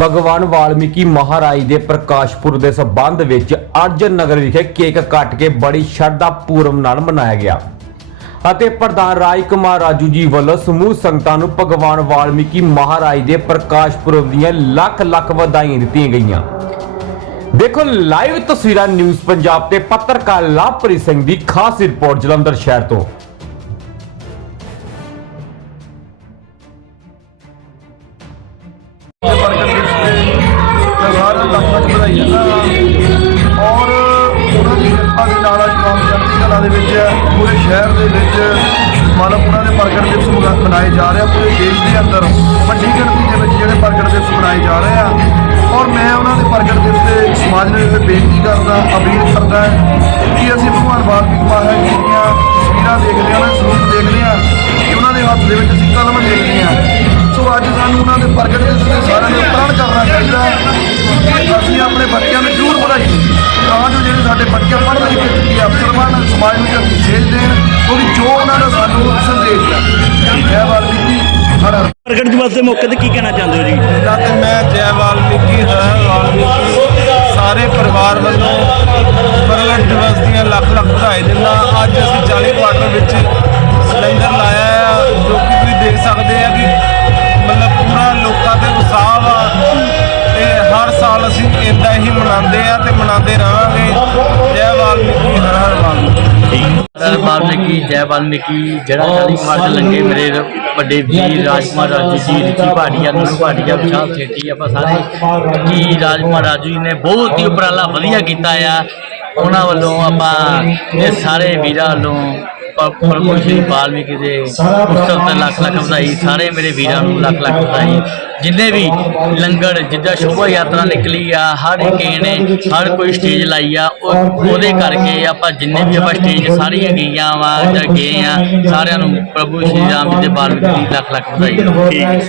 ਭਗਵਾਨ ਵਾਲਮੀਕੀ ਮਹਾਰਾਜ ਦੇ ਪ੍ਰਕਾਸ਼ ਪੁਰਬ ਦੇ ਸਬੰਧ ਵਿੱਚ ਅਰਜਨ ਨਗਰ ਵਿਖੇ ਕੇਕ ਕੱਟ ਕੇ ਬੜੀ ਸ਼ਰਧਾ ਪੂਰਵ ਨਾਲ ਮਨਾਇਆ ਗਿਆ। ਅਤੇ ਪ੍ਰਧਾਨ ਰਾਜ ਕੁਮਾਰ ਰਾਜੂ ਜੀ ਵੱਲੋਂ ਸਮੂਹ ਸੰਗਤਾਂ ਨੂੰ ਭਗਵਾਨ ਵਾਲਮੀਕੀ ਮਹਾਰਾਜ ਦੇ ਪ੍ਰਕਾਸ਼ ਪੁਰਬ ਦੀਆਂ ਲੱਖ ਲੱਖ ਵਧਾਈਆਂ ਦਿੱਤੀਆਂ ਗਈਆਂ। ਦੇਖੋ ਲਾਈਵ ਤਸਵੀਰਾਂ ਨਿਊਜ਼ ਪੰਜਾਬ ਤੇ ਪੱਤਰਕਾਰ ਲਵਪ੍ਰੀਤ ਸਿੰਘ ਦੀ ਖਾਸ ਰਿਪੋਰਟ ਜਲੰਧਰ ਸ਼ਹਿਰ ਤੋਂ। ਕਲਾ ਦੇ ਪੂਰੇ ਸ਼ਹਿਰ ਦੇ ਵਿੱਚ ਮਤਲਬ ਉਹਨਾਂ ਦੇ ਪ੍ਰਗਟ ਦਿਵਸ ਮਨਾਏ ਜਾ ਰਹੇ ਆ, ਪੂਰੇ ਦੇਸ਼ ਦੇ ਅੰਦਰ ਵੱਡੀ ਗਿਣਤੀ ਦੇ ਵਿੱਚ ਜਿਹੜੇ ਪ੍ਰਗਟ ਦਿਵਸ ਮਨਾਏ ਜਾ ਰਹੇ ਆ। ਔਰ ਮੈਂ ਉਹਨਾਂ ਦੇ ਪ੍ਰਗਟ ਦਿਵਸ ਤੇ ਸਮਾਜ ਨੂੰ ਇਹ ਬੇਨਤੀ ਕਰਦਾ, ਅਪੀਲ ਕਰਦਾ ਕਿ ਅਸੀਂ ਭਗਵਾਨ ਵਾਲਮੀਕ ਮਹਾਰਾਜ ਜੀ ਦੀਆਂ ਤਸਵੀਰਾਂ ਦੇਖਦੇ ਹਾਂ, ਉਹਨਾਂ ਦੇ ਸਰੂਪ ਦੇਖਦੇ ਹਾਂ, ਕਿ ਉਹਨਾਂ ਦੇ ਹੱਥ ਦੇ ਵਿੱਚ ਅਸੀਂ ਕਲਮ ਦੇਖਦੇ ਹਾਂ। ਸੋ ਅੱਜ ਸਾਨੂੰ ਉਹਨਾਂ ਦੇ ਪ੍ਰਗਟ ਦਿਵਸ ਤੇ ਸਾਰਿਆਂ ਨੂੰ ਪ੍ਰਣ ਕਰਨਾ ਚਾਹੀਦਾ ਅਸੀਂ ਆਪਣੇ ਸੇਧ ਦੇਣ ਕਿਉਂਕਿ ਜੋ ਉਹਨਾਂ ਦਾ ਸਾਨੂੰ ਸੰਦੇਸ਼ ਹੈ ਜੈ ਵਾਲਮੀਕੀ ਹਰ ਹਰ ਪ੍ਰਗਟ ਦਿਵਸ ਦੇ ਮੌਕੇ ਤੇ ਕੀ ਕਹਿਣਾ ਚਾਹੁੰਦੇ ਹੋ ਜੀ? ਪਹਿਲਾਂ ਤੇ ਮੈਂ ਜੈ ਵਾਲਮੀਕੀ ਹਰ ਵਾਲਮੀਕੀ ਸਾਰੇ ਪਰਿਵਾਰ ਵੱਲੋਂ ਪ੍ਰਗਟ ਦਿਵਸ ਦੀਆਂ ਲੱਖ ਲੱਖ ਵਧਾਈ ਦਿੰਦਾ। ਅੱਜ ਅਸੀਂ 40 ਕੁਆਟਰ ਵਿੱਚ ਸਿਲੰਡਰ ਲਾਇਆ ਆ ਜੋ ਕਿ ਤੁਸੀਂ ਦੇਖ ਸਕਦੇ ਆ ਕਿ ਮਤਲਬ ਪੂਰਾ ਲੋਕਾਂ ਦੇ ਉਤਸ਼ਾਹ ਵਾ। ਤੇ ਹਰ ਸਾਲ ਅਸੀਂ ਇੰਦਾ ਹੀ ਮਨਾਉਂਦੇ ਆ ਤੇ ਮਨਾਉਂਦੇ ਰਹਾਂਗੇ। ਜੈ ਵਾਲਮੀਕੀ ਹਰ ਹਰ ਵਾਲਮੀਕੀ ਸਰ ਵਾਲਮੀਕੀ ਜੈ ਵਾਲਮੀਕੀ ਜਿਹੜਾ ਚਾਲੀ ਮਾਰਚ ਲੰਗੇ ਮੇਰੇ ਵੱਡੇ ਵੀਰ ਰਾਜਕੁਮਾਰ ਰਾਜੂ ਜੀ ਰਿੱਕੀ ਭਾਟੀਆ ਨੂੰ ਭਾਟੀਆ ਵਿਸ਼ਾਲ ਸੇਠੀ ਆਪਾਂ ਸਾਰੇ ਕੀ ਰਾਜਕੁਮਾਰ ਰਾਜੂ ਜੀ ਨੇ ਬਹੁਤ ਹੀ ਉਪਰਾਲਾ ਵਧੀਆ ਕੀਤਾ ਆ। ਉਹਨਾਂ ਵੱਲੋਂ ਆਪਾਂ ਇਹ ਸਾਰੇ ਵੀਰਾਂ ਵੱਲੋਂ ਪ੍ਰਭੂ ਸ਼੍ਰੀ ਵਾਲਮੀਕੀ ਦੇ ਉਤਸਵ ਤੇ ਲੱਖ ਲੱਖ ਵਧਾਈ ਸਾਰੇ ਮੇਰੇ ਵੀਰਾਂ ਨੂੰ ਲੱਖ ਲੱਖ ਵਧਾਈ। ਜਿੰਨੇ ਵੀ ਲੰਗਰ ਜਿੱਦਾਂ ਸ਼ੋਭਾ ਯਾਤਰਾ ਨਿਕਲੀ ਆ ਹਰ ਇੱਕ ਨੇ ਹਰ ਕੋਈ ਸਟੇਜ ਲਾਈ ਆ ਉਹ- ਉਹਦੇ ਕਰਕੇ ਆਪਾਂ ਜਿੰਨੇ ਵੀ ਆਪਾਂ ਸਟੇਜ ਸਾਰੀਆਂ ਗਈਆਂ ਵਾ ਜਾਂ ਗਏ ਆ ਸਾਰਿਆਂ ਨੂੰ ਪ੍ਰਭੂ ਸ਼੍ਰੀ ਰਾਮ ਜੀ ਦੇ ਬਾਲਮੀਕੀ ਦੀ ਲੱਖ ਲੱਖ ਵਧਾਈ।